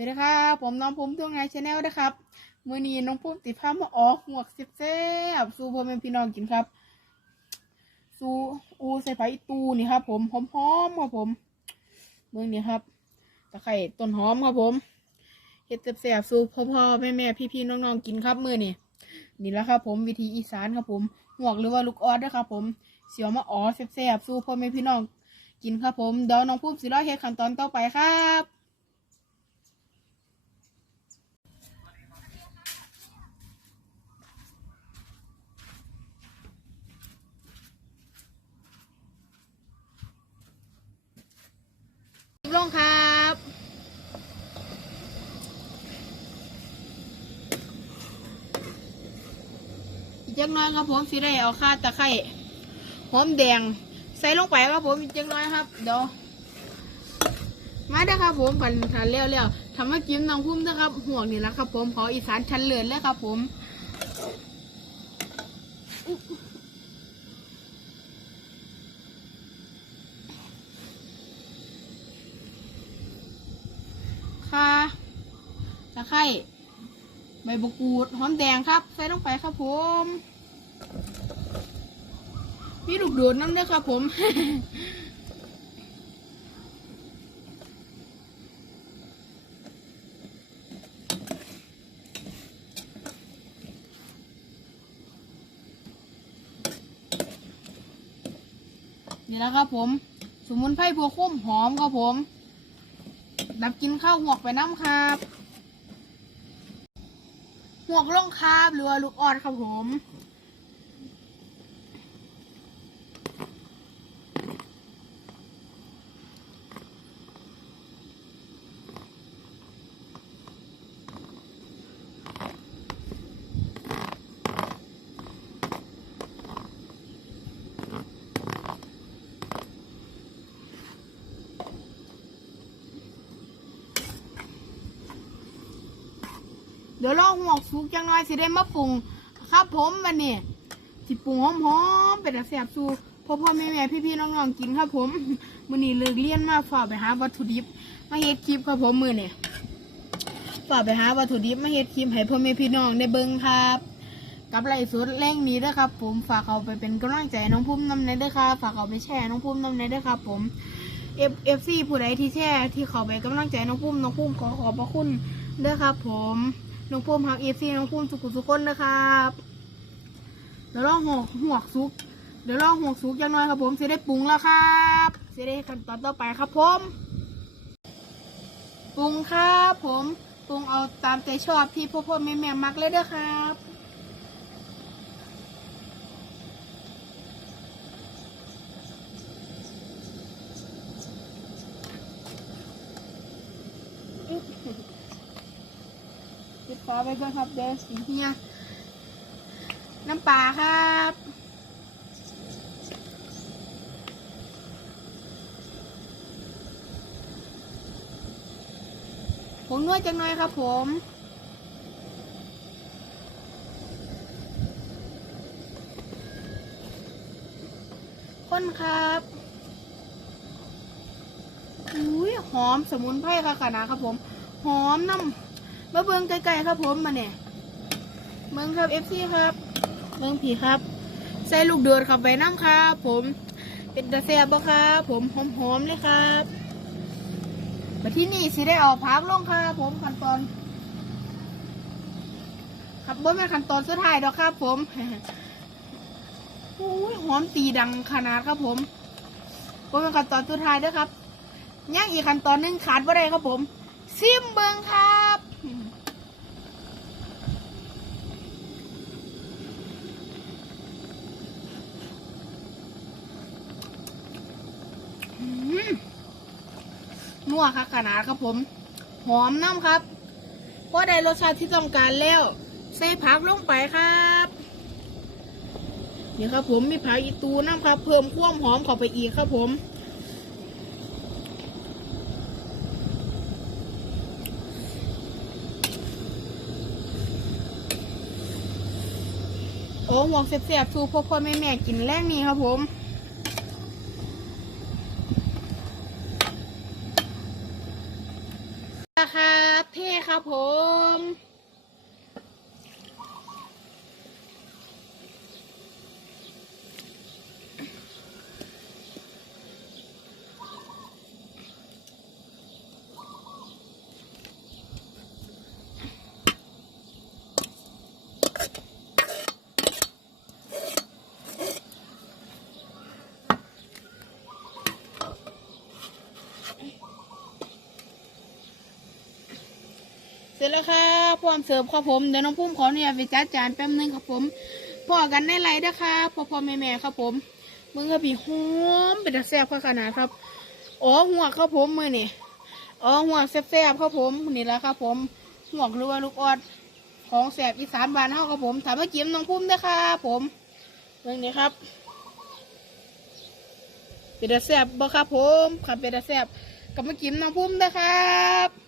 วัสดีครับผมน้องภูมิตัวไงชาแนลนะครับมือนี้น้องภูมิติดภาพมาออกหมวกสิบแซ่บสู้พ่อแม่พี่น้องกินครับ สู้อูใส่ไผ่ตูนี่ครับ ผมหอมๆครับผมเมืองนี้ครับตะไคร่ต้นหอมครับผมเฮ็ดแซ่บๆสู้พ่อพ่อแม่แม่พี่พี่ๆน้องกินครับมือนี้นี่แหละครับผมวิธีอีสานครับผมหมวกหรือว่าลูกออสนะครับผมเสียวมาอ๋อแซ่บๆสู้พ่อแม่พี่น้องกินครับผมเดี๋ยวน้องภูมิสิรอเฮ็ดขั้นตอนต่อไปครับ ลงครับ อีก จักน้อยครับผมสิได้เอาข้าตะไคร้หอมแดง ใส่ลงไปครับผมจักน้อยครับเดี๋ยวมาเด้ครับผมกันทานเร็วๆทำมากินน้องพุ่มนะครับ ห่วงนี่แหละครับ ผมขออีสานชั้นเลิศเลยครับผมค่ะตะไคร้ ใบบกูดหอมแดงครับ ใส่ลงไปครับผมมีลูกโดดน้ำด้วยครับผม นี่แล้วครับผม สมุนไพรพัวคุ้มหอมครับผมดับกินข้าวหวกไปน้ำครับ หวกล่องคาบหรือว่าลูกอ่อนครับผม เดี๋ยวลองหวกสุกจังน้อยสิได้มาปรุงครับผมวันนี้สิปรุงหอมๆเป็นแซ่บสูพ่อพ่อแม่แม่พี่พี่ๆน้องๆกินครับผมมื้อนี้เลิกเรียนมาฝากไปหาวัตถุดิบมาเฮ็ดคลิปครับผมมื้อนี้ฝากไปหาวัตถุดิบมาเฮ็ดคลิปให้พ่อแม่พี่น้องได้เบิ่งครับกับไลฟ์สดแรงนี้ด้วยครับผมฝากเขาไปเป็นกำลังใจน้องพุ่มน้ำในด้วยครับฝากเขาไปแชร์น้องพุ่มน้ำในด้วยครับผม F F C ผู้ใดที่แชร์ที่เขาไปกำลังใจน้องพุ่มน้องพุ่มขอขอบพระคุณด้วยครับผม น้องพูมหักเอซีน้องพูมสุกุสุกคนนะครับเดี๋ยวลองหวกหวกซุก เดี๋ยวลองหวกซุกอย่างน้อยครับผมจะได้ปรุงแล้วครับจะได้ขั้นตอนต่อไปครับผมปรุงครับผมปรุงเอาตามใจชอบที่พ่อพ่อแม่แม่มักเลยเด้อครับ ปิดฝาไว้ก่อนครับเดี๋ยวสีเฮียน้ำปลาครับผมนวดจังหน่อยครับผมคนครับอุ้ยหอมสมุนไพรค่ะขนาดครับผม หอมน้ำ มาเบิ้งไกลๆครับผมมาเนี่ยเบิ้งครับเอฟซีครับเบิ้งผีครับ ใส่ลูกเดือดเข้าไปน้ำครับผมเป็นตะเซียบครับผมหอมๆเลยครับมาที่นี่สิได้เอาพักลงครับผมขั้นตอน ครับบ่แม่นขั้นตอนสุดท้ายดอกครับผมโอ้ยหอมตีดังขนาดครับผมบ่แม่นขั้นตอนสุดท้ายเด้อครับย่างอีกขั้นตอนหนึงขาดบ่ได้ครับผม ซิมเบิงครับ อืม นัวค่ะขนาดครับผม หอมน้ำครับเพราะได้รสชาติที่ต้องการแล้ว ใส่ผักลงไปครับนี่ครับผมมีผักอีตูน้ำครับ เพิ่มความหอมเข้าไปอีกครับผมโอ้หมวกเสียบๆทูพ่อพ่อแม่แม่กินแรงนี้ครับผม ครับ เท่ครับผม เสร็จแล้วครับพร้อมเสิร์ฟครับผมเดี๋ยวน้องพุ่มขอเนี่ยไปจัดจานแป๊บนึงครับผมพอกันได้ไรนะครับพ่อพอแม่แม่ครับผมมึงก็บีหอมเป็นตาแซ่บขนาดครับอ๋อหัวครับผมมือนี่อ๋อหัวแซ่บๆครับผมนี่แหละครับผมหัวหรือว่าลูกออดของแซ่บอีสานบ้านเฮาครับผมถามว่าจิ้มน้องพุ่มได้ครับผมเรื่องนี้ครับเป็นตาแซ่บบ่ครับผมครับเป็นตาแซ่บกับมาจิ้มน้องพุ่มได้ครับ